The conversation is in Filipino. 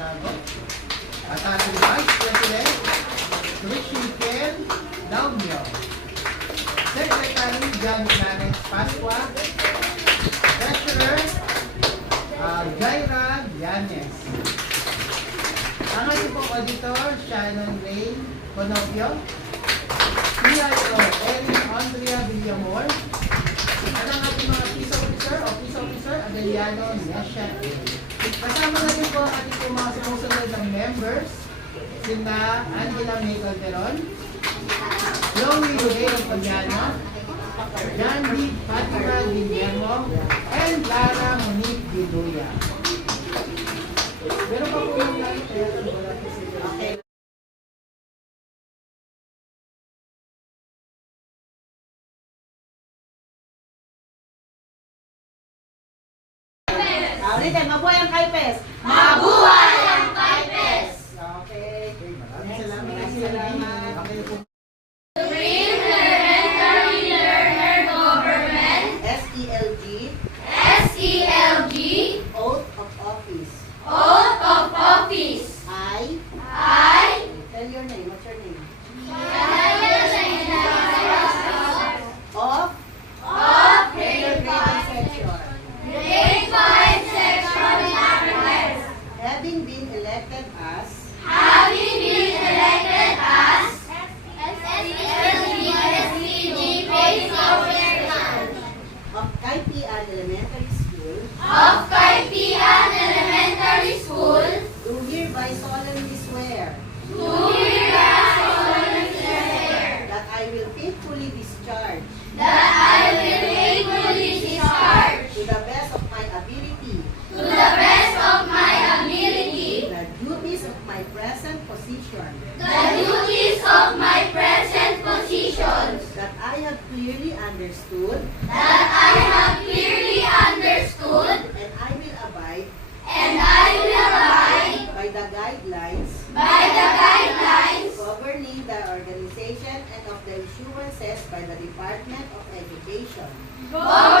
Santiago. At ating Vice President, Christian Daumio. Secretary, John Planet Pasqua. Treasurer, Jaira Yanes. Ang ating pong auditor, Shannon Ray Conopio. PIO, Erin Andrea Villamor. At ang ating mga peace officer, Adeliano Nesha. Kasama na din po ang ating po mga sumusunod ng members, sina Angela May Calderon, Chloe Rodeo Pagano, John D. Fatima Guillermo, and Lara Monique Diluya. Meron pa po yung live, pero wala po sila. Okay. Ulitin, mabuhay ang Kaipes! Mabuhay ang Kaipes! Okay. Maraming salamat. Okay po. Supreme Elementary Learner Government, SELG, SELG, Oath of Office. Oath of Office. I, tell your name, what's your name? Of grade 5 section. Grade 5 Section Apparatus. Having been elected as Having been elected as SPG Base Officer of Kaipian Elementary School, of Kaipian Elementary School, do hereby solemnly swear do hereby solemnly swear that I will faithfully discharge that I will faithfully discharge to the best of my ability to the best of my ability the duties of my present position, the duties of my present positions, that I have clearly understood that I have clearly understood, and I will abide and I will abide by the guidelines by the guidelines governing the organization and of the issuances by the Department of Education governing